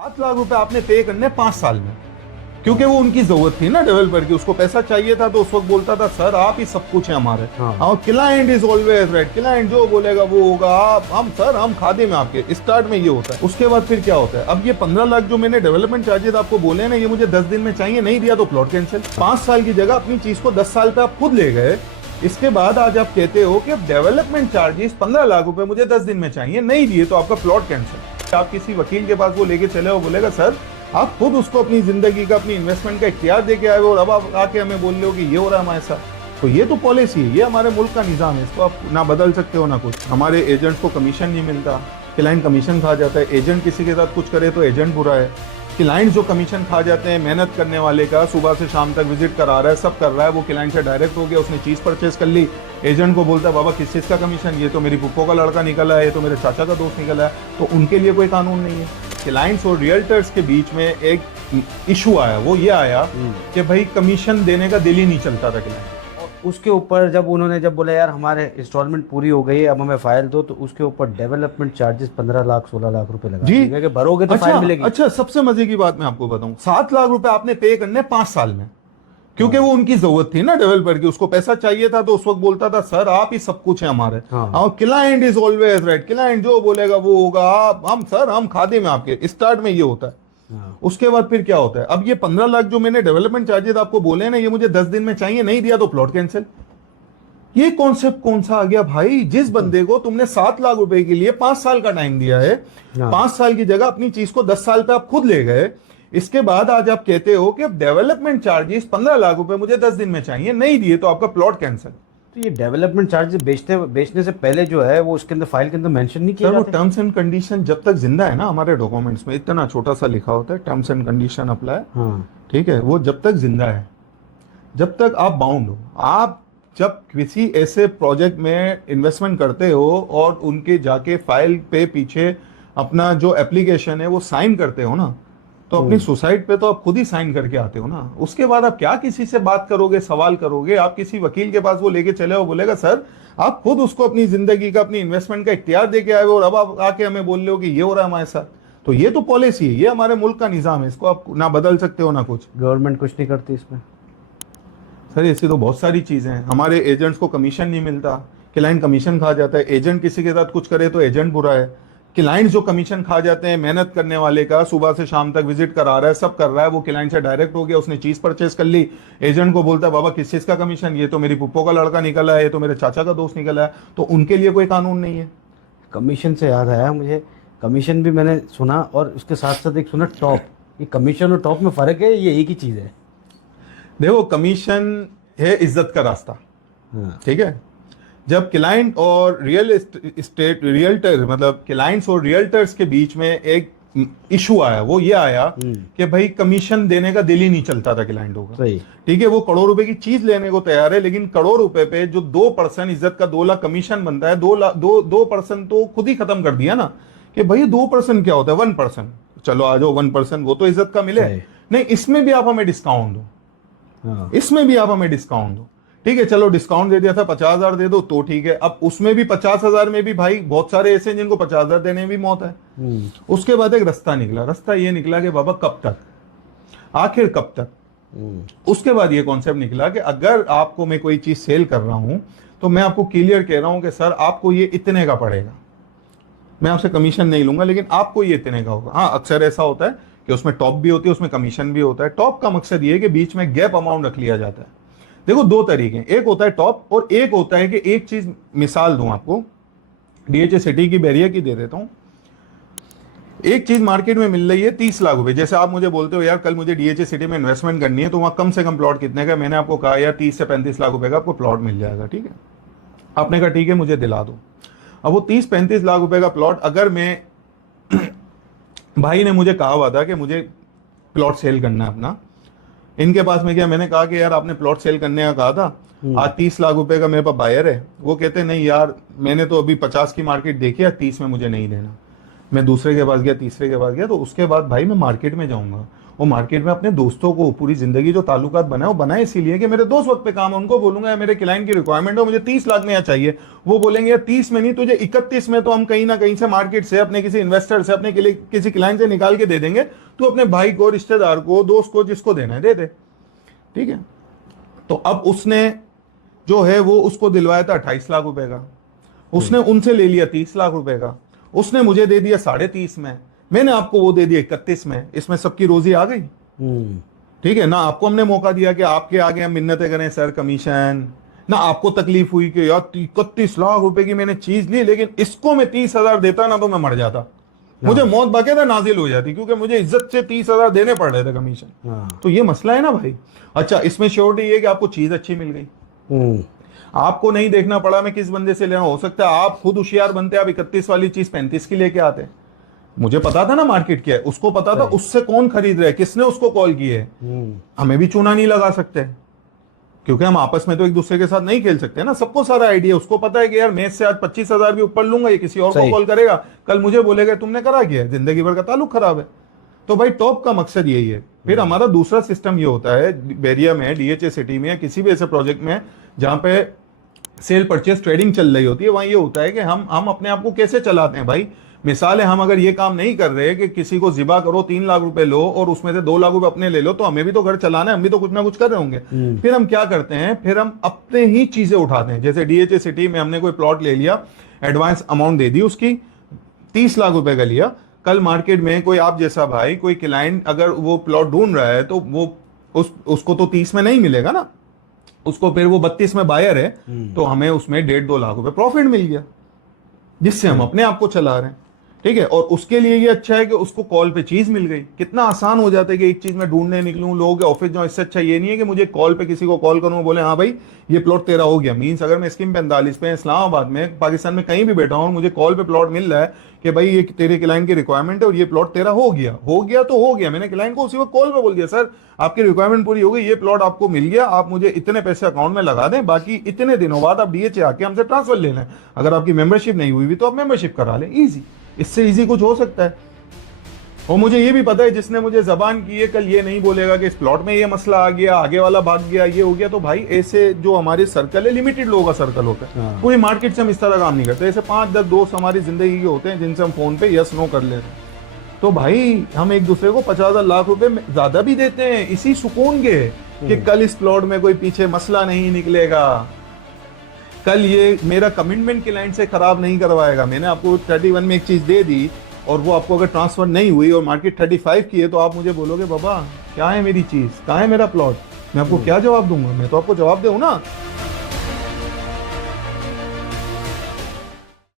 7 लाख रुपए आपने पे करने 5 साल में, क्योंकि वो उनकी जरूरत थी ना डेवलपर की, उसको पैसा चाहिए था तो उस वक्त बोलता था सर आप ही सब कुछ है हमारे। हाँ, client is always right, client जो बोलेगा वो होगा, आप हम सर हम खादिम में आपके। स्टार्ट में ये होता है, उसके बाद फिर क्या होता है, अब ये 15 लाख जो मैंने डेवलपमेंट चार्जेस आपको बोले ना, ये मुझे 10 दिन में चाहिए, नहीं दिया तो प्लॉट कैंसिल। 5 साल की जगह अपनी चीज को 10 साल पे आप खुद ले गए, इसके बाद आज आप कहते हो कि डेवलपमेंट चार्जेस 15 लाख रुपए मुझे 10 दिन में चाहिए, नहीं दिए तो आपका प्लॉट कैंसिल। आप किसी वकील के पास वो लेके चले, वो बोलेगा सर आप खुद उसको अपनी जिंदगी का, अपनी इन्वेस्टमेंट का इख्तियार दे के आए हो और अब आप आके हमें बोल रहे हो कि ये हो रहा है हमारे साथ। तो ये तो पॉलिसी है, ये हमारे मुल्क का निज़ाम है, इसको आप ना बदल सकते हो ना कुछ। हमारे एजेंट्स को कमीशन नहीं मिलता, क्लाइंट कमीशन खा जाता है। एजेंट किसी के साथ कुछ करे तो एजेंट बुरा है। क्लाइंट जो कमीशन खा जाते हैं मेहनत करने वाले का, सुबह से शाम तक विजिट करा रहा है, सब कर रहा है, वो क्लाइंट से डायरेक्ट हो गया, उसने चीज़ परचेज कर ली, एजेंट को बोलता है बाबा किस चीज़ का कमीशन, ये तो मेरी पुप्पो का लड़का निकला है, ये तो मेरे चाचा का दोस्त निकला है, तो उनके लिए कोई कानून नहीं है। क्लाइंट्स और रियल्टर्स के बीच में एक इशू आया, वो ये आया कि भाई कमीशन देने का दिल ही नहीं चलता था क्लाइंट। उसके ऊपर जब उन्होंने जब बोला यार हमारे इंस्टॉलमेंट पूरी हो गई है अब हमें फाइल दो, तो उसके ऊपर डेवलपमेंट चार्जेस 15 लाख 16 लाख रुपए लगा दिए गए कि भरोगे तो फाइल मिलेगी। अच्छा, सबसे मजे की बात मैं आपको बताऊं, 7 लाख रुपए आपने पे करने 5 साल में, क्योंकि वो उनकी जरूरत थी ना डेवलपर की, उसको पैसा चाहिए था तो उस वक्त बोलता था सर आप ही सब कुछ है हमारे। और client is always right, client जो बोलेगा वो होगा, हम सर हम खादिम में आपके। स्टार्ट में ये होता है, उसके बाद फिर क्या होता है, अब ये 15 लाख जो मैंने डेवलपमेंट चार्जेस आपको बोले ना, ये मुझे 10 दिन में चाहिए, नहीं दिया तो प्लॉट कैंसिल। ये कॉन्सेप्ट कौन सा आ गया भाई? जिस बंदे को तुमने 7 लाख रुपए के लिए 5 साल का टाइम दिया है, 5 साल की जगह अपनी चीज को 10 साल पे आप खुद ले गए, इसके बाद आज आप कहते हो कि अब डेवलपमेंट चार्जेस 15 लाख रुपए मुझे 10 दिन में चाहिए, नहीं दिए तो आपका प्लॉट कैंसिल। तो ये डेवलपमेंट चार्जेस बेचने से पहले जो है वो उसके अंदर फाइल के अंदर मेंशन नहीं किया सर, वो जाता? टर्म्स एंड कंडीशन जब तक जिंदा है ना हमारे डॉक्यूमेंट्स में, इतना छोटा सा लिखा होता है टर्म्स एंड कंडीशन अप्लाई, ठीक है, वो जब तक जिंदा है, जब तक आप बाउंड हो। आप जब किसी ऐसे प्रोजेक्ट में इन्वेस्टमेंट करते हो और उनके जाके फाइल पे पीछे अपना जो एप्लीकेशन है वो साइन करते हो ना, तो अपनी सुसाइड पे तो आप खुद ही साइन करके आते हो ना। उसके बाद आप क्या किसी से बात करोगे, सवाल करोगे? आप किसी वकील के पास वो लेके चले हो, बोलेगा सर आप खुद उसको अपनी जिंदगी का, अपनी इन्वेस्टमेंट का इख्तियार दे के आए हो और अब आप आके हमें बोल रहे हो कि ये हो रहा है हमारे साथ। तो ये तो पॉलिसी है, ये हमारे मुल्क का निज़ाम है, इसको आप ना बदल सकते हो ना कुछ। गवर्नमेंट कुछ नहीं करती इसमें? सर ऐसी तो बहुत सारी चीज़ें हैं। हमारे एजेंट्स को कमीशन नहीं मिलता, क्लाइंट कमीशन खा जाता है। एजेंट किसी के साथ कुछ करे तो एजेंट बुरा है। क्लाइंट जो कमीशन खा जाते हैं मेहनत करने वाले का, सुबह से शाम तक विजिट करा रहा है, सब कर रहा है, वो क्लाइंट से डायरेक्ट हो गया, उसने चीज़ परचेज कर ली, एजेंट को बोलता है बाबा किस चीज़ का कमीशन, ये तो मेरी पुप्पो का लड़का निकला है, ये तो मेरे चाचा का दोस्त निकला है, तो उनके लिए कोई कानून नहीं है। कमीशन से याद आया मुझे, कमीशन भी मैंने सुना और उसके साथ साथ एक सुना टॉप। ये कमीशन और टॉप में फ़र्क है, ये एक ही चीज़ है? देखो, कमीशन है इज्जत का रास्ता, ठीक है। जब क्लाइंट और रियल्टर मतलब क्लाइंट्स और रियल्टर्स के बीच में एक इशू आया, वो ये आया कि भाई कमीशन देने का दिल ही नहीं चलता था क्लाइंटों का, ठीक है। वो करोड़ रुपए की चीज लेने को तैयार है, लेकिन करोड़ रुपए पे जो 2% इज्जत का 2 लाख कमीशन बनता है, 2% तो खुद ही खत्म कर दिया ना कि भाई 2% क्या होता है, 1%। चलो आ जाओ 1%, वो तो इज्जत का मिले नहीं, इसमें भी आप हमें डिस्काउंट दो, इसमें भी आप हमें डिस्काउंट दो, ठीक है। चलो डिस्काउंट दे दिया था, 50,000 दे दो तो ठीक है। अब उसमें भी 50,000 में भी भाई बहुत सारे ऐसे जिनको 50,000 देने में भी मौत है। उसके बाद एक रास्ता निकला, रास्ता ये निकला कि बाबा कब तक, आखिर कब तक। उसके बाद ये कॉन्सेप्ट निकला कि अगर आपको मैं कोई चीज सेल कर रहा हूं तो मैं आपको क्लियर कह रहा हूं कि सर आपको ये इतने का पड़ेगा, मैं आपसे कमीशन नहीं लूंगा, लेकिन आपको ये इतने का होगा। हाँ, अक्सर ऐसा होता है कि उसमें टॉप भी होती है, उसमें कमीशन भी होता है। टॉप का मकसद ये है कि बीच में गैप अमाउंट रख लिया जाता है। देखो, 2 तरीके, एक होता है टॉप और एक होता है कि एक चीज मिसाल दूं आपको, डीएचए सिटी की, बैरिया की दे देता हूं। एक चीज मार्केट में मिल रही है 30 लाख रुपए, जैसे आप मुझे बोलते हो यार कल मुझे डीएचए सिटी में इन्वेस्टमेंट करनी है, तो वहां कम से कम प्लॉट कितने का? मैंने आपको कहा यार 30 से 35 लाख रुपए का आपको प्लॉट मिल जाएगा, ठीक है। आपने कहा ठीक है मुझे दिला दो। अब वो 30-35 लाख रुपए का प्लॉट, अगर मैं भाई ने मुझे कहा हुआ था कि मुझे प्लॉट सेल करना है अपना, इनके पास में गया, मैंने कहा कि यार आपने प्लॉट सेल करने का कहा था, आज 30 लाख रुपए का मेरे पास बायर है। वो कहते नहीं यार मैंने तो अभी 50 की मार्केट देखी है, 30 में मुझे नहीं देना। मैं दूसरे के पास गया, तीसरे के पास गया, तो उसके बाद भाई मैं मार्केट में जाऊंगा वो मार्केट में अपने दोस्तों को पूरी जिंदगी जो ताल्लुकात बनाए वो बनाए इसीलिए कि मेरे दोस्त वक्त पे काम है, उनको बोलूंगा मेरे क्लाइंट की रिक्वायरमेंट है मुझे 30 लाख में यहाँ चाहिए, वो बोलेंगे यार 30 में नहीं तुझे 31 में तो हम कहीं ना कहीं से मार्केट से अपने किसी इन्वेस्टर से अपने किसी क्लाइंट से निकाल के दे देंगे, तू अपने भाई को, रिश्तेदार को, दोस्त को, जिसको देना है दे दे। ठीक है, तो अब उसने जो है वो उसको दिलवाया था 28 लाख रुपए का, उसने उनसे ले लिया 30 लाख रुपए का, उसने मुझे दे दिया 30.5 में, मैंने आपको वो दे दिया 31 में, इसमें सबकी रोजी आ गई। ठीक है ना, आपको हमने मौका दिया कि आपके आगे हम मिन्नतें करें सर कमीशन, ना आपको तकलीफ हुई कि यार 31 लाख रुपए की मैंने चीज ली लेकिन इसको मैं 30,000 देता ना तो मैं मर जाता, मुझे मौत बाकायदा नाजिल हो जाती क्योंकि मुझे इज्जत से 30,000 देने पड़ रहे थे कमीशन। तो ये मसला है ना भाई। अच्छा, इसमें श्योरिटी ये कि आपको चीज अच्छी मिल गई, आपको नहीं देखना पड़ा मैं किस बंदे से ले रहा हूं, हो सकता है आप खुद होशियार बनते, आप 31 वाली चीज 35 की लेके आते। मुझे पता था ना मार्केट क्या है, उसको पता था उससे कौन खरीद रहा है, किसने उसको कॉल की है, हमें भी चूना नहीं लगा सकते क्योंकि हम आपस में तो एक दूसरे के साथ नहीं खेल सकते ना। सबको सारा आइडिया, उसको पता है कि यार मैं इससे आज 25,000 भी ऊपर लूंगा, ये किसी और को कॉल करेगा, कल मुझे बोलेगा तुमने करा किया, जिंदगी भर का ताल्लुक खराब है। तो भाई टॉप का मकसद यही है। फिर हमारा दूसरा सिस्टम ये होता है बेरिया में, डीएचए सिटी में या किसी भी ऐसे प्रोजेक्ट में जहां पे सेल परचेज ट्रेडिंग चल रही होती है, वहां ये होता है कि हम अपने आप को कैसे चलाते हैं भाई। मिसाल है, हम अगर ये काम नहीं कर रहे कि किसी को जिबा करो 3 लाख रुपए लो और उसमें से 2 लाख रुपए अपने ले लो, तो हमें भी तो घर चलाना है, हम भी तो कुछ ना कुछ कर रहे होंगे। फिर हम क्या करते हैं, फिर हम अपने ही चीजें उठाते हैं। जैसे डीएचए सिटी में हमने कोई प्लॉट ले लिया, एडवांस अमाउंट दे दी, उसकी 30 लाख रुपए का लिया, कल मार्केट में कोई आप जैसा भाई कोई क्लाइंट अगर वो प्लॉट ढूंढ रहा है तो वो उसको तो 30 में नहीं मिलेगा ना, उसको फिर वो 32 में बायर है, तो हमें उसमें 1.5-2 लाख रुपए प्रॉफिट मिल गया जिससे हम अपने आप को चला रहे हैं। ठीक है, और उसके लिए ये अच्छा है कि उसको कॉल पे चीज मिल गई। कितना आसान हो जाता है कि एक चीज में ढूंढने निकलूं, लोगों के ऑफिस जाऊं, इससे अच्छा ये नहीं है कि मुझे कॉल पे किसी को कॉल करूं, बोले हाँ भाई ये प्लॉट तेरा हो गया। मींस अगर मैं स्कीम 45 पे इस्लामाबाद में, पाकिस्तान में कहीं भी बैठा हूं, मुझे कॉल पे प्लॉट मिल रहा है कि भाई ये तेरे क्लाइंट की रिक्वायरमेंट है और ये प्लॉट तेरा हो गया तो हो गया। मैंने क्लाइंट को उसी वक्त कॉल पे बोल दिया, सर आपकी रिक्वायरमेंट पूरी हो गई, ये प्लॉट आपको मिल गया, आप मुझे इतने पैसे अकाउंट में लगा दें, बाकी इतने दिनों बाद आप डीएचए आके हमसे ट्रांसफर ले लें। अगर आपकी मेंबरशिप नहीं हुई तो आप मेंबरशिप करा लें। ईजी, इससे इजी कुछ हो सकता है। और मुझे ये भी पता है जिसने मुझे जबान की है कल ये नहीं बोलेगा कि इस प्लॉट में ये मसला आ गया, आगे वाला भाग गया, ये हो गया। तो भाई ऐसे जो हमारे सर्कल है, लिमिटेड लोगों का सर्कल होता है, पूरी मार्केट से हम इस तरह काम नहीं करते। ऐसे 5-10 दोस्त हमारी जिंदगी के होते हैं जिनसे हम फोन पे यस नो कर लेते हैं। तो भाई हम एक दूसरे को 50,000 लाख रुपए ज्यादा भी देते हैं इसी सुकून के कि कल इस प्लॉट में कोई पीछे मसला नहीं निकलेगा, कल ये मेरा कमिटमेंट क्लाइंट से खराब नहीं करवाएगा। मैंने आपको 31 में एक चीज दे दी और वो आपको अगर ट्रांसफर नहीं हुई और मार्केट 35 की है तो आप मुझे बोलोगे बाबा क्या है मेरी चीज, कहाँ है मेरा प्लॉट, मैं आपको क्या जवाब दूंगा? मैं तो आपको जवाब दूं ना